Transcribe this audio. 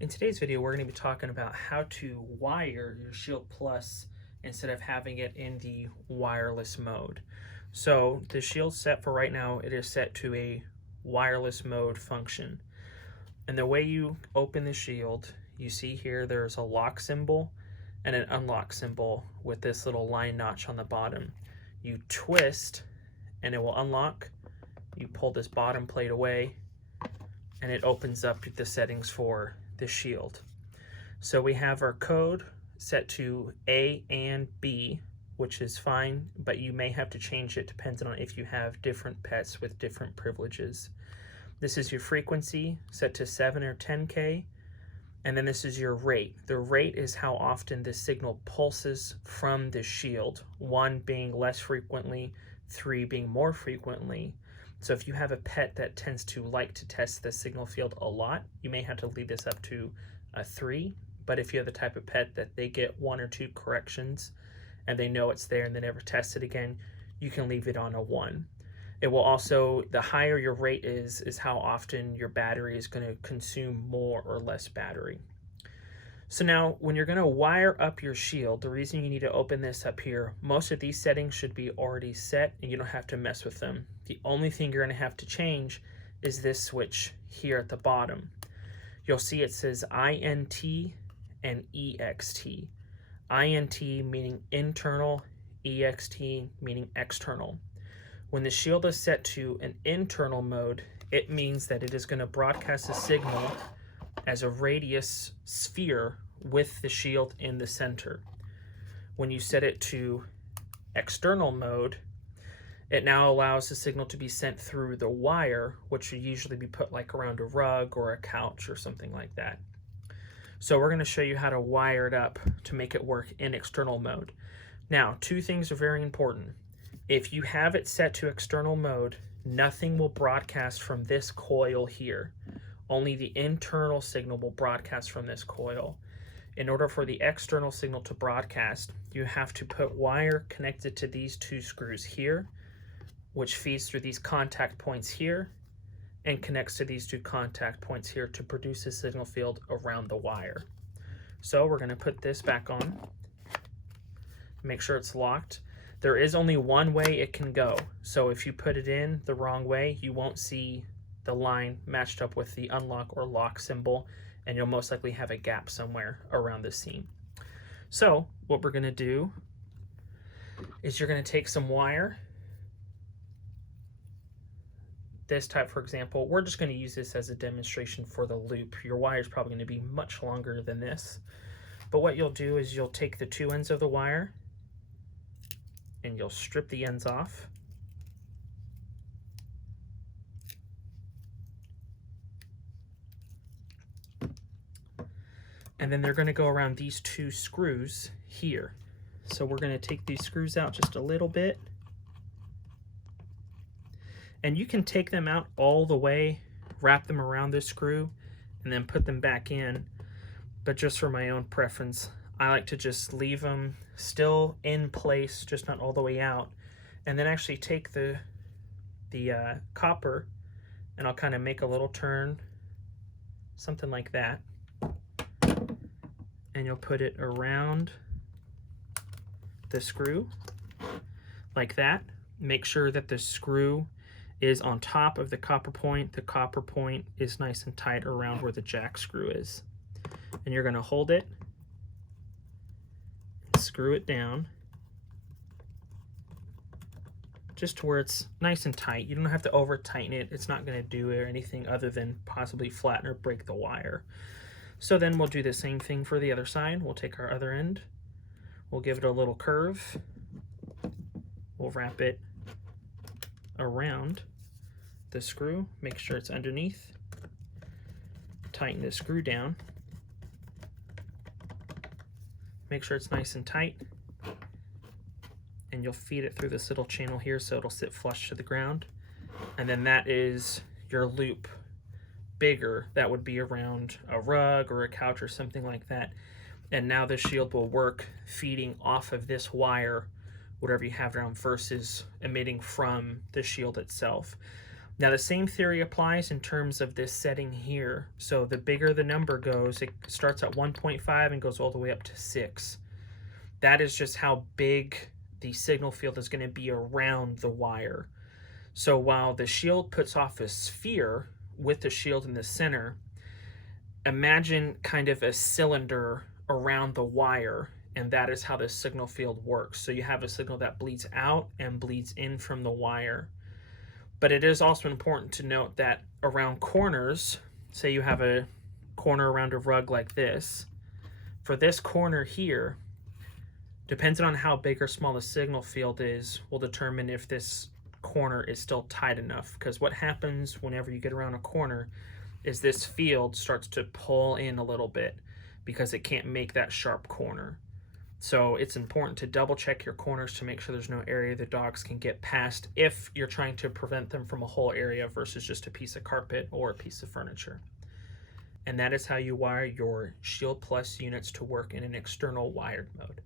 In today's video, we're going to be talking about how to wire your Shield Plus instead of having it in the wireless mode. So the Shield set for right now, it is set to a wireless mode function. And the way you open the Shield, you see here there's a lock symbol and an unlock symbol with this little line notch on the bottom. You twist and it will unlock. You pull this bottom plate away and it opens up the settings for the Shield. So we have our code set to A and B, which is fine, but you may have to change it depending on if you have different pets with different privileges. This is your frequency set to 7 or 10K, and then this is your rate. The rate is how often the signal pulses from the Shield, 1 being less frequently, 3 being more frequently. So if you have a pet that tends to like to test the signal field a lot, you may have to leave this up to a 3. But if you have the type of pet that they get 1 or 2 corrections and they know it's there and they never test it again, you can leave it on a 1. It will also, the higher your rate is how often your battery is going to consume more or less battery. So now when you're going to wire up your Shield, the reason you need to open this up here, most of these settings should be already set and you don't have to mess with them. The only thing you're going to have to change is this switch here at the bottom. You'll see it says INT and EXT. INT meaning internal, EXT meaning external. When the Shield is set to an internal mode, it means that it is going to broadcast a signal as a radius sphere with the Shield in the center. When you set it to external mode, it now allows the signal to be sent through the wire, which would usually be put like around a rug or a couch or something like that. So we're going to show you how to wire it up to make it work in external mode. Now, 2 things are very important. If you have it set to external mode, nothing will broadcast from this coil here. Only the internal signal will broadcast from this coil. In order for the external signal to broadcast, you have to put wire connected to these 2 screws here, which feeds through these contact points here and connects to these 2 contact points here to produce a signal field around the wire. So we're going to put this back on, make sure it's locked. There is only one way it can go. So if you put it in the wrong way, you won't see the line matched up with the unlock or lock symbol, and you'll most likely have a gap somewhere around the seam. So what we're going to do is you're going to take some wire. This type, for example, we're just going to use this as a demonstration for the loop. Your wire is probably going to be much longer than this. But what you'll do is you'll take the 2 ends of the wire and you'll strip the ends off. And then they're going to go around these 2 screws here. So we're going to take these screws out just a little bit. And you can take them out all the way, wrap them around this screw, and then put them back in. But just for my own preference, I like to just leave them still in place, just not all the way out. And then actually take the copper, and I'll kind of make a little turn, something like that. And you'll put it around the screw like that. Make sure that the screw is on top of the copper point. The copper point is nice and tight around where the jack screw is. And you're going to hold it, screw it down just to where it's nice and tight. You don't have to over tighten it. It's not going to do anything other than possibly flatten or break the wire. So then we'll do the same thing for the other side. We'll take our other end, we'll give it a little curve, we'll wrap it around the screw, make sure it's underneath, tighten the screw down, make sure it's nice and tight, and you'll feed it through this little channel here so it'll sit flush to the ground. And then that is your loop. Bigger, that would be around a rug or a couch or something like that. And now the Shield will work feeding off of this wire, whatever you have around, versus emitting from the Shield itself. Now the same theory applies in terms of this setting here. So the bigger the number goes, it starts at 1.5 and goes all the way up to 6. That is just how big the signal field is going to be around the wire. So while the shield puts off a sphere with the shield in the center, imagine kind of a cylinder around the wire, and that is how the signal field works. So you have a signal that bleeds out and bleeds in from the wire. But it is also important to note that around corners, say you have a corner around a rug like this, for this corner here, depending on how big or small the signal field is, will determine if this corner is still tight enough. Because what happens whenever you get around a corner is this field starts to pull in a little bit because it can't make that sharp corner. So it's important to double check your corners to make sure there's no area the dogs can get past if you're trying to prevent them from a whole area versus just a piece of carpet or a piece of furniture. And that is how you wire your Shield Plus units to work in an external wired mode.